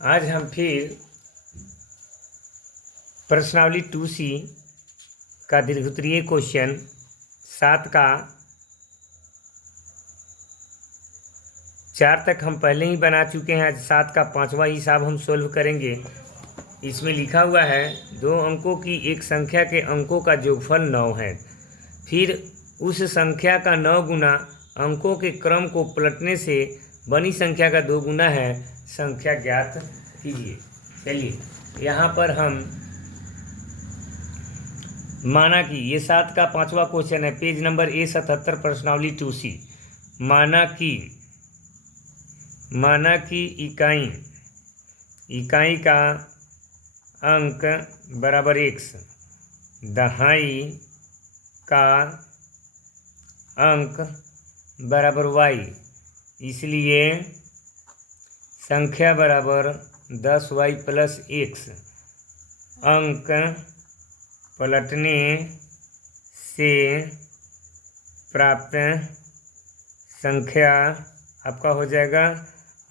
आज हम फिर प्रश्नावली 2C का दीर्घोत्तरीय क्वेश्चन 7 का 4 तक हम पहले ही बना चुके हैं। आज 7 का 5वां हिसाब हम सोल्व करेंगे। इसमें लिखा हुआ है 2 अंकों की एक संख्या के अंकों का योगफल 9 है। फिर उस संख्या का 9 गुना अंकों के क्रम को पलटने से बनी संख्या का 2 गुना है। संख्या ज्ञात कीजिए। चलिए यहाँ पर हम माना कि ये 7 का 5वां क्वेश्चन है, पेज नंबर A77, प्रश्नावली 2C। माना कि इकाई का अंक बराबर x, दहाई का अंक बराबर y, इसलिए संख्या बराबर 10y प्लस x। अंक पलटने से प्राप्त संख्या आपका हो जाएगा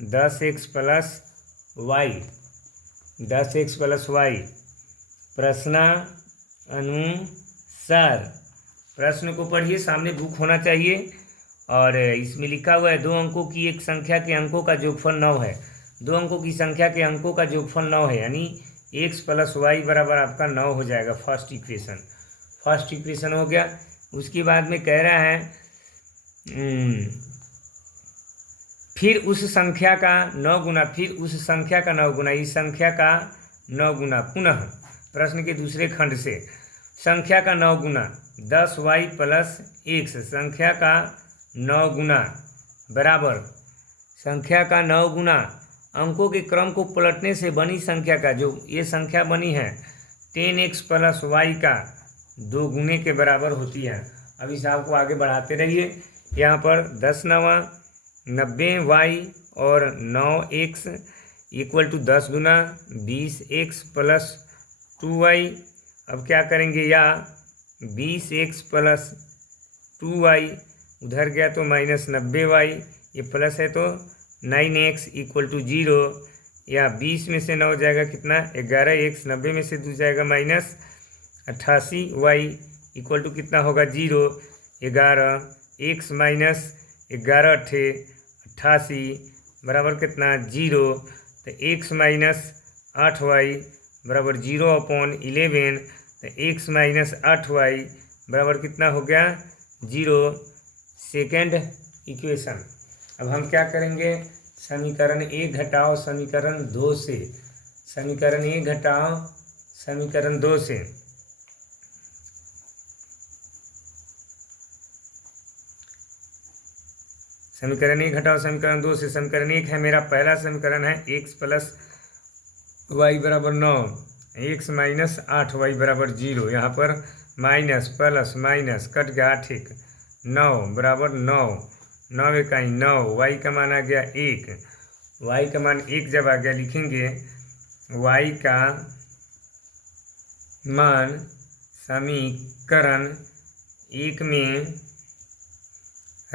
10x plus y। 10x plus y प्रश्नानुसार। प्रश्न को पढ़िए, सामने बुक होना चाहिए। और इसमें लिखा हुआ है 2 अंकों की एक संख्या के अंकों का योगफल 9 है। 2 अंकों की संख्या के अंकों का योगफल 9 है, यानी x प्लस वाई बराबर आपका 9 हो जाएगा। फर्स्ट इक्वेशन हो गया। उसके बाद में कह रहा है फिर उस संख्या का 9 गुना, इस संख्या का 9 गुना पुनः प्रश्न के दूसरे खंड से संख्या का 9 गुना 10y प्लस x, संख्या का 9 गुना बराबर संख्या का 9 गुना अंकों के क्रम को पलटने से बनी संख्या का, जो ये संख्या बनी है 10x प्लस y का 2 गुने के बराबर होती है। अब हिसाब को आगे बढ़ाते रहिए। यहाँ पर 10 9 90y और 9x equal to 10 Guna 20x plus 2y। अब क्या करेंगे, या 20x प्लस 2y उधर गया तो माइनस 90y, ये प्लस है तो 9x इक्वल टू 0, या 20 में से 9 जाएगा कितना 11x, 90 में से 2 जाएगा माइनस 88y इक्वल टू कितना होगा 0, 11x माइनस 11 अट्ठे 88 बराबर कितना 0। तो x माइनस 8y बराबर 0/11, तो x माइनस 8y बराबर कितना हो गया 0। Second equation. अब हम क्या करेंगे, समीकरण 1 घटाओ समीकरण 2 से। समीकरण 1 घटाओ समीकरण 2 से। समीकरण 1 घटाओ समीकरण 2 से। समीकरण 1 है मेरा पहला समीकरण है x प्लस y बराबर 9, x माइनस 8y बराबर 0। यहाँ पर माइनस प्लस माइनस कट गया 8 1 9 बराबर 9, 9 इकाई 9, y का मान आ गया 1। y का मान 1 जब आ गया, लिखेंगे y का मान समीकरण 1 में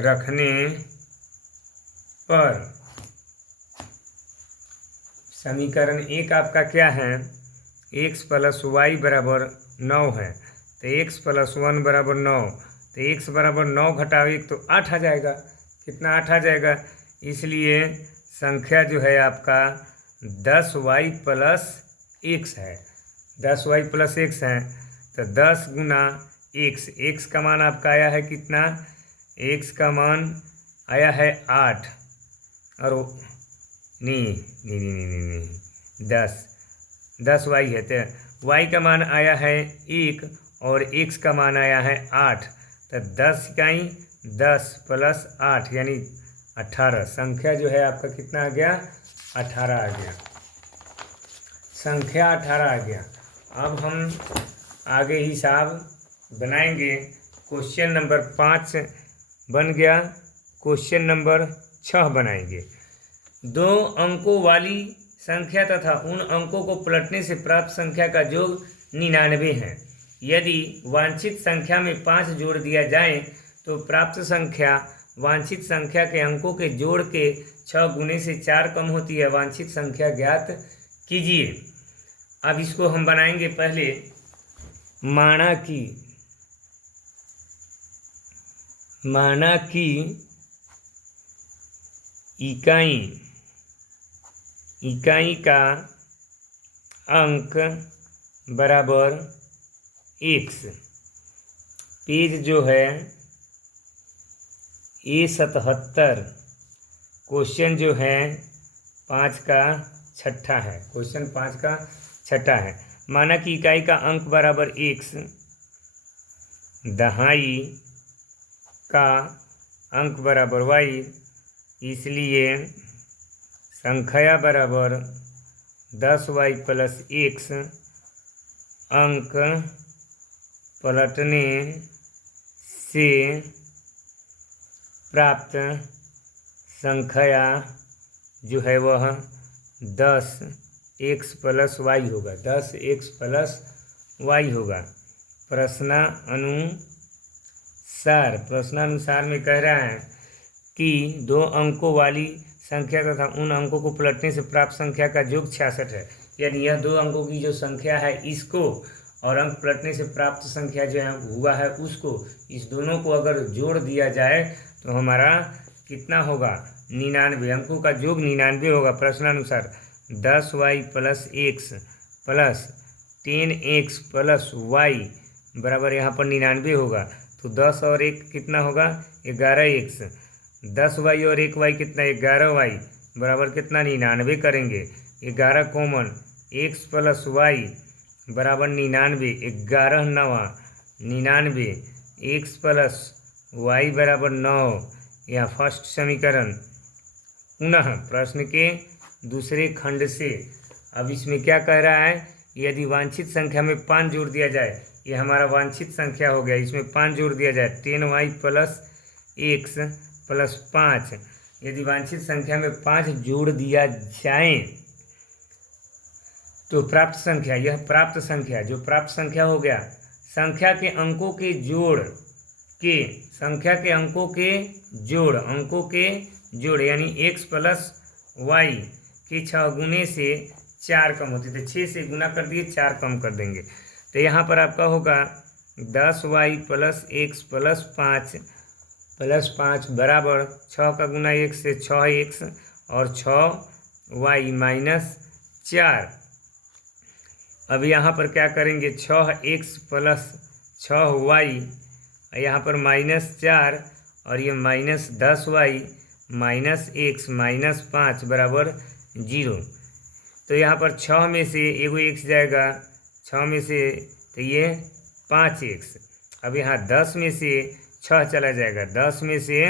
रखने पर, समीकरण 1 आपका क्या है, x प्लस वाई बराबर 9 है, तो x प्लस 1 बराबर 9, तो x बराबर 9 घटाओ 1 तो 8 आ जाएगा। कितना 8 आ जाएगा, इसलिए संख्या जो है आपका 10y प्लस x है। 10y प्लस x है, तो 10 गुना x का मान आपका आया है कितना, x का मान आया है 8 और नहीं 10 y है, तो y का मान आया है 1 और x का मान आया है 8, तो 10 इकाई 10 प्लस 8 यानी 18। संख्या जो है आपका कितना आ गया 18 आ गया। संख्या 18 आ गया। अब हम आगे हिसाब बनाएंगे। क्वेश्चन नंबर 5 बन गया। क्वेश्चन नंबर 6 बनाएंगे। 2 अंकों वाली संख्या तथा उन अंकों को पलटने से प्राप्त संख्या का योग 99 है। यदि वांछित संख्या में 5 जोड़ दिया जाए तो प्राप्त संख्या वांछित संख्या के अंकों के जोड़ के 6 गुने से 4 कम होती है, वांछित संख्या ज्ञात कीजिए। अब इसको हम बनाएंगे पहले माना की इकाई का अंक बराबर x। पेज जो है A77, क्वेश्चन जो है 5 का छठा है, क्वेश्चन 5 का छठा है। माना कि इकाई का अंक बराबर x, दहाई का अंक बराबर y, इसलिए संख्या बराबर 10y + x अंक पलटने से प्राप्त संख्या जो है वह 10x + y होगा, 10x + y होगा। प्रश्नानुसार में कह रहा है कि 2 अंकों वाली संख्या तथा उन अंकों को पलटने से प्राप्त संख्या का योग 66 है। यानी यह 2 अंकों की जो संख्या है इसको और अंक पलटने से प्राप्त संख्या जो है हुआ है उसको, इस दोनों को अगर जोड़ दिया जाए तो हमारा कितना होगा 99, अंकों का योग 99 होगा। प्रश्नानुसार 10y + x + 10x + y बराबर यहाँ पर 99 होगा। तो 10 और 1 कितना होगा 11x, 10y और 1y कितना 11y बराबर कितना 99 करेंगे। 11 कॉमन, x + y बराबर 99, 11 9 99, x + y बराबर 9। यह फर्स्ट समीकरण। पुनः प्रश्न के दूसरे खंड से अब इसमें क्या कह रहा है, यदि वांछित संख्या में 5 जोड़ दिया जाए, ये हमारा वांछित संख्या हो गया, इसमें 5 जोड़ दिया जाए 10y + x + 5। यदि वांछित संख्या में 5 जोड़ दिया जाए तो प्राप्त संख्या, यह प्राप्त संख्या, जो प्राप्त संख्या हो गया संख्या के अंकों के जोड़ यानी x + y के 6 गुने से 4 कम होते थे, 6 से गुना कर दिए 4 कम कर देंगे। तो यहाँ पर आपका होगा 10y + x + 5 बराबर 6 का गुना 1 से 6x और 6y - 4। अब यहाँ पर क्या करेंगे 6x + 6y, यहाँ पर -4 और ये -10y - x - 5 बराबर 0। तो यहाँ पर 6 में से एगो x जाएगा, 6 में से तो ये 5x। अब यहाँ 10 में से 6 चला जाएगा, 10 में से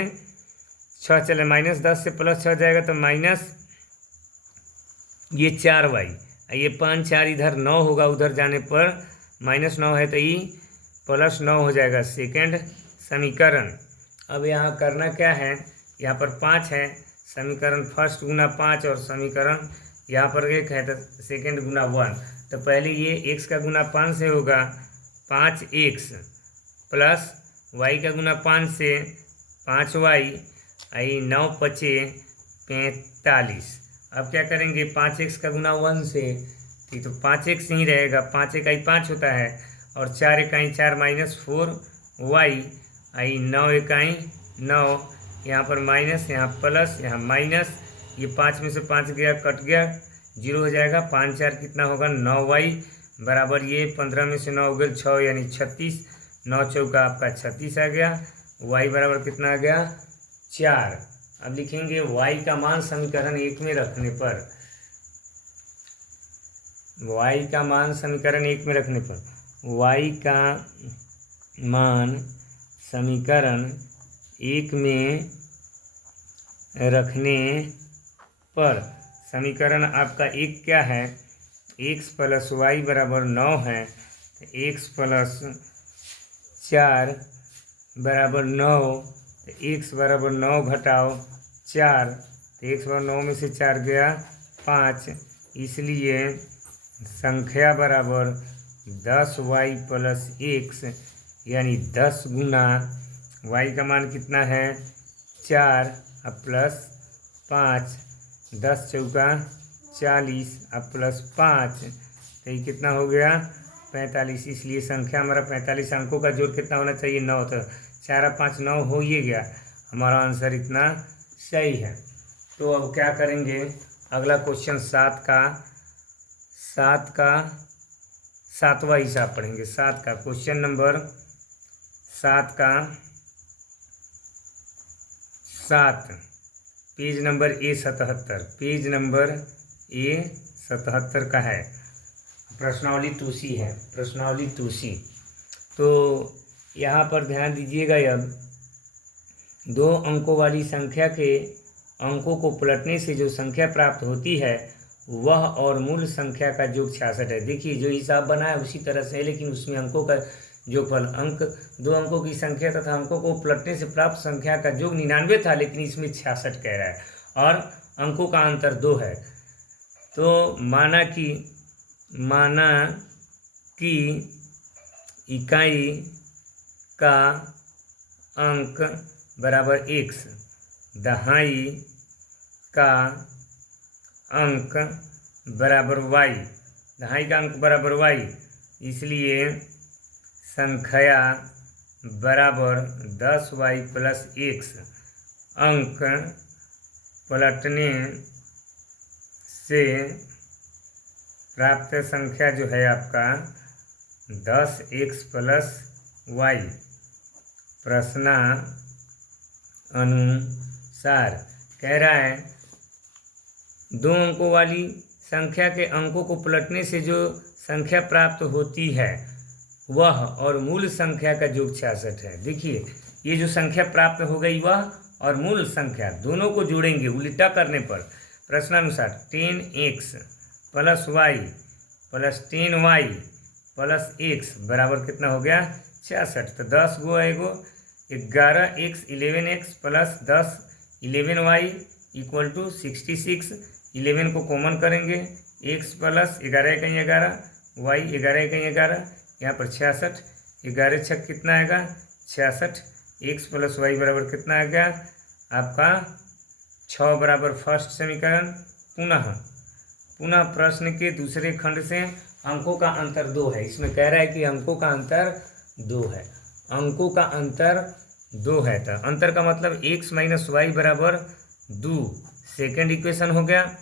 6 चले, -10 से +6 जाएगा तो माइनस ये 4y, ये 5 4 इधर 9 होगा, उधर जाने पर -9 है तो ये +9 हो जाएगा, सेकेंड समीकरण। अब यहाँ करना क्या है, यहाँ पर 5 है, समीकरण फर्स्ट गुना 5 और समीकरण यहाँ पर 1 है तो सेकेंड गुना 1। तो पहले ये x का गुना 5 से होगा 5x प्लस y का गुना 5 से 5y, 9 × 5 = 45। अब क्या करेंगे 5x का गुना 1 से, तो 5x ही रहेगा, 5 × 1 = 5 होता है और 4 × 1 = 4 -4y, 9 × 1 = 9, यहाँ पर माइनस, यहाँ प्लस, यहाँ माइनस, ये 5 में से 5 गया कट गया 0 हो जाएगा। 5 4 कितना होगा 9y बराबर ये 15 में से 9 हो गया 6 यानी 36, 9 चौका आपका 36 आ गया। y बराबर कितना आ गया 4। अब लिखेंगे y का मान समीकरण 1 में रखने पर, y का मान समीकरण 1 में रखने पर, y का मान समीकरण 1 में रखने पर समीकरण आपका 1 क्या है, x + y बराबर 9 है, x + 4 बराबर 9, तो x बराबर 9 घटाओ 4, तो x बराबर 9 में से 4 गया 5, इसलिए संख्या बराबर 10y + x यानी 10 गुना y का मान कितना है 4 अब प्लस 5, 10 चौका 40 अब प्लस 5, तो ये कितना हो गया 45। इसलिए संख्या हमारा 45 अंकों का जोड़ कितना होना चाहिए 9, तो 4 और 5 9 हो ही गया, हमारा आंसर इतना सही है। तो अब क्या करेंगे, अगला क्वेश्चन 7 का 7वां हिसाब पढ़ेंगे। 7 का question number 7 page number A77, page number A77 का है। प्रश्नावली टूसी है, प्रश्नावली टूसी। तो यहाँ पर ध्यान दीजिएगा, अब 2 अंकों वाली संख्या के अंकों को पलटने से जो संख्या प्राप्त होती है वह और मूल संख्या का योग 66 है। देखिए जो हिसाब बना है उसी तरह से है, लेकिन उसमें अंकों का योगफल, 2 अंकों की संख्या तथा अंकों को पलटने से प्राप्त संख्या का योग 99 था, लेकिन इसमें 66 कह रहा है और अंकों का अंतर 2 है। तो माना कि इकाई का अंक बराबर x, दहाई का अंक बराबर y, दहाई का अंक बराबर y, इसलिए संख्या बराबर 10y प्लस x, अंक पलटने से प्राप्त संख्या जो है आपका 10x प्लस y। प्रश्नानुसार कह रहा है 2 अंकों वाली संख्या के अंकों को पलटने से जो संख्या प्राप्त होती है वह और मूल संख्या का योग 66 है। देखिए ये जो संख्या प्राप्त हो गई वह और मूल संख्या दोनों को जोड़ेंगे उल्टा करने पर। प्रश्नानुसार 10x plus y plus 10y plus x बराबर कितना हो गया 66। तो 10 गो एगो 11x 11x plus 10 11y equal to 66। 11 को कॉमन करेंगे, x प्लस 11 कहीं 11, y 11 कहीं 11, यहाँ पर 66, 11 छक कितना आएगा 66, x प्लस y बराबर कितना आ गया आपका 6 बराबर फर्स्ट समीकरण। पुनः प्रश्न के दूसरे खंड से अंकों का अंतर 2 है। इसमें कह रहा है कि अंकों का अंतर 2 है, अंकों का अंतर 2 है। तो अंतर का मतलब x माइनस वाई बराबर 2, सेकेंड इक्वेशन हो गया।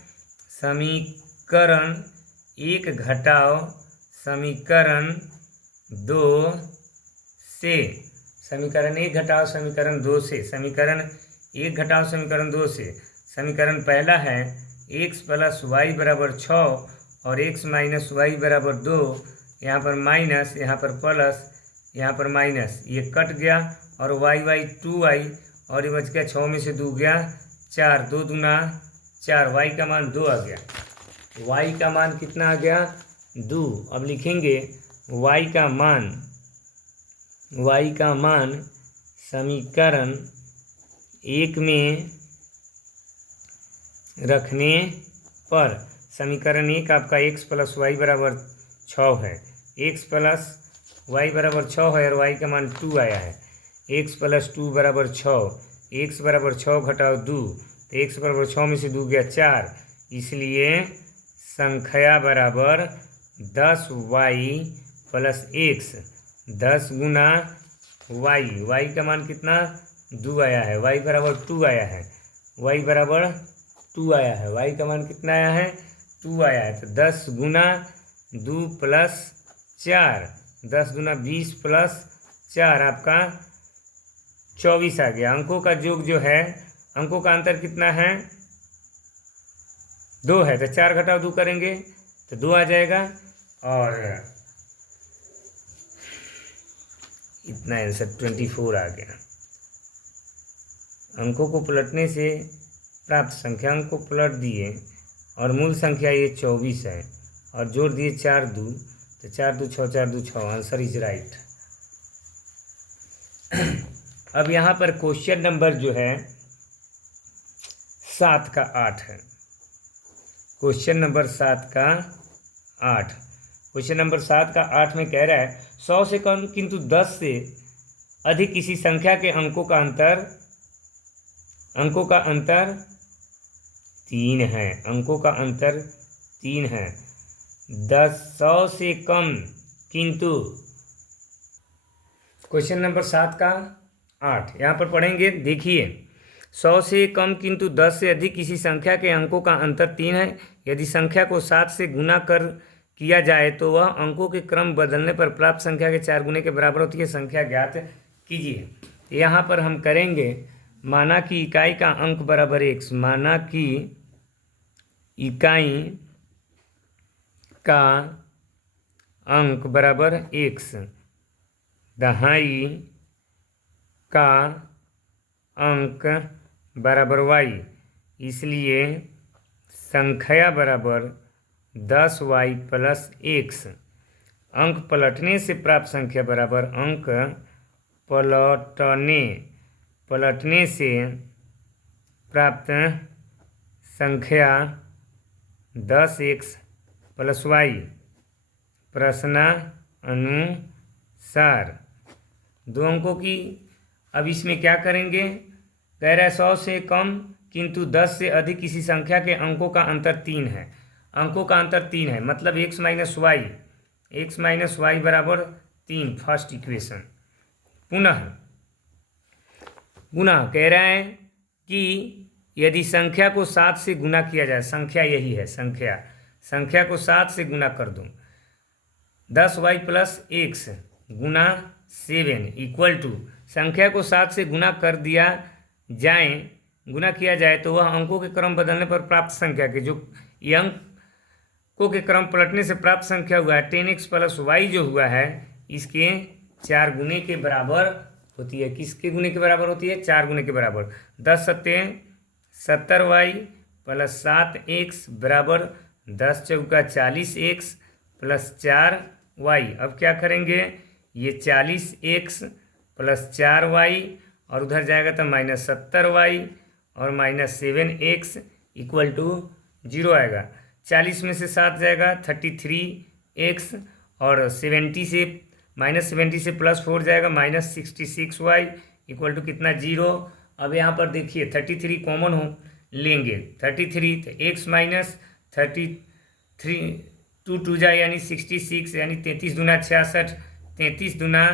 समीकरण 1 घटाओ समीकरण 2 से, समीकरण 1 घटाओ समीकरण 2 से, समीकरण 1 घटाओ समीकरण 2 से। समीकरण पहला है x प्लस वाई बराबर 6 और x माइनस वाई बराबर 2, यहाँ पर माइनस, यहाँ पर प्लस, यहाँ पर माइनस, ये कट गया और y 2y और ये बच गया 6 में से 2 गया 4, 2 दूना 4, y का मान 2 आ गया। y का मान कितना आ गया 2। अब लिखेंगे y का मान समीकरण 1 में रखने पर, समीकरण 1 आपका x प्लस वाई बराबर 6 है, x प्लस वाई बराबर 6 है और y का मान 2 आया है। x प्लस 2 बराबर 6, x बराबर 6 घटाओ 2, तो x बराबर 6 में से 2 गया 4, इसलिए संख्या बराबर 10y प्लस x, 10 गुना y का मान कितना 2 आया है, y बराबर 2 आया है, y बराबर 2 आया है, y का मान कितना आया है 2 आया है। तो 10 गुना 2 प्लस 4, 10 गुना 20 प्लस 4 आपका 24 आ गया। अंकों का योग जो है, अंकों का अंतर कितना है 2 है, तो 4 घटाओ 2 करेंगे तो 2 आ जाएगा और इतना आंसर 24 आ गया। अंकों को पलटने से प्राप्त संख्या को पलट दिए और मूल संख्या ये 24 है और जोड़ दिए 4 2, तो 4 2 6, 4 2 6, आंसर इज राइट। अब यहाँ पर क्वेश्चन नंबर जो है 7 का 8 है, क्वेश्चन नंबर 7 का 8, क्वेश्चन नंबर 7 का 8 में कह रहा है 100 से कम किंतु 10 से अधिक किसी संख्या के अंकों का अंतर अंकों का अंतर 3 है, अंकों का अंतर 3 है। 100 से कम किंतु क्वेश्चन नंबर 7 का 8 यहाँ पर पढ़ेंगे। देखिए, 100 से कम किंतु 10 से अधिक किसी संख्या के अंकों का अंतर 3 है। यदि संख्या को 7 से गुना कर किया जाए तो वह अंकों के क्रम बदलने पर प्राप्त संख्या के 4 गुने के बराबर होती है। संख्या ज्ञात कीजिए। यहाँ पर हम करेंगे, माना कि इकाई का अंक बराबर x, माना कि इकाई का अंक बराबर x, दहाई का अंक बराबर y, इसलिए संख्या बराबर 10y प्लस x। अंक पलटने से प्राप्त संख्या बराबर अंक पलटने से प्राप्त संख्या 10x प्लस y। प्रश्नानुसार दो अंकों की, अब इसमें क्या करेंगे, कह रहा है 100 से कम किंतु 10 से अधिक किसी संख्या के अंकों का अंतर 3 है। अंकों का अंतर 3 है मतलब x माइनस वाई बराबर 3, फर्स्ट इक्वेशन। पुनः कह रहा है कि यदि संख्या को 7 से गुना किया जाए, संख्या यही है, संख्या को 7 से गुना कर दूँ, 10y प्लस x गुना 7 इक्वल टू, संख्या को 7 से गुना किया जाए तो वह अंकों के क्रम बदलने पर प्राप्त संख्या के, जो ये अंकों के क्रम पलटने से प्राप्त संख्या हुआ है 10x प्लस y जो हुआ है, इसके 4 गुने के बराबर होती है। किसके गुने के बराबर होती है? 4 गुने के बराबर। 10 सत्ते 70y प्लस 7x बराबर 10 चौका 40x प्लस 4y। अब क्या करेंगे, ये 40x प्लस 4y और उधर जाएगा तो माइनस 70y और माइनस 7x इक्वल टू 0 आएगा। 40 में से 7 जाएगा 33x और 70 से माइनस 70 से प्लस 4 जाएगा माइनस 66y इक्वल टू कितना? 0। अब यहाँ पर देखिए 33 कॉमन हो लेंगे, 33 तो x माइनस 33 2 जाए यानी 66 यानी 33 दूना 66, 33 दूना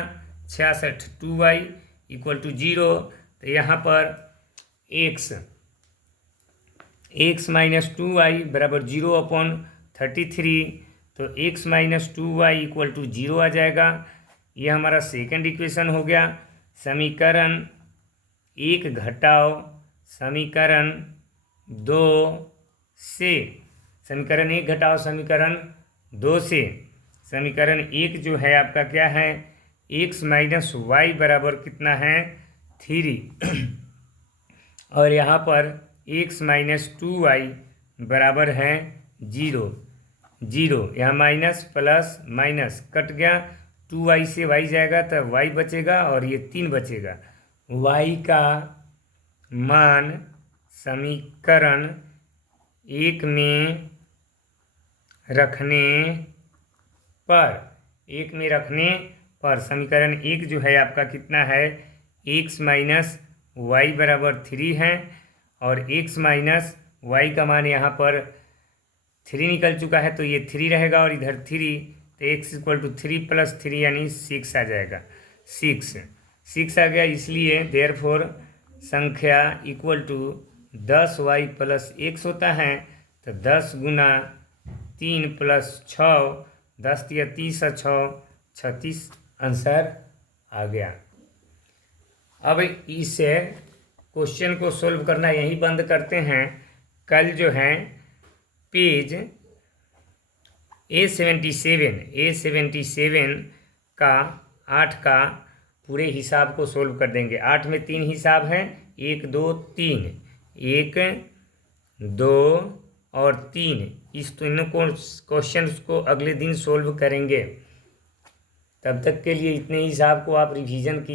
66 2y इक्वल टू 0। तो यहाँ पर x माइनस 2y बराबर 0 अपॉन 33, तो x minus 2y equal to 0 आ जाएगा। ये हमारा सेकंड इक्वेशन हो गया। समीकरण 1 घटाओ समीकरण 2 से, समीकरण 1 घटाओ समीकरण 2 से, समीकरण 1 जो है आपका क्या है, x माइनस वाई बराबर कितना है? 3 और यहाँ पर x माइनस 2y बराबर है 0। यहाँ माइनस प्लस माइनस कट गया, 2y से y जाएगा तो y बचेगा और ये 3 बचेगा। y का मान समीकरण 1 में रखने पर समीकरण 1 जो है आपका कितना है, x माइनस वाई बराबर 3 है और x माइनस वाई का मान यहाँ पर 3 निकल चुका है तो ये 3 रहेगा और इधर 3, तो x इक्वल टू 3 प्लस 3 यानी 6 आ जाएगा। 6 आ गया, इसलिए देयरफॉर संख्या equal to 10y plus x होता है। तो 10 गुना 3 प्लस 6, 10 या 30 और 6 36 आंसर आ गया। अब इस क्वेश्चन को सोल्व करना यहीं बंद करते हैं। कल जो है पेज A77 का 8 का पूरे हिसाब को सोल्व कर देंगे। 8 में 3 हिसाब हैं, 1 2 3, 1 2 और 3। इस तीनों क्वेश्चन को अगले दिन सोल्व करेंगे। तब तक के लिए इतने हिसाब को आप रिवीजन की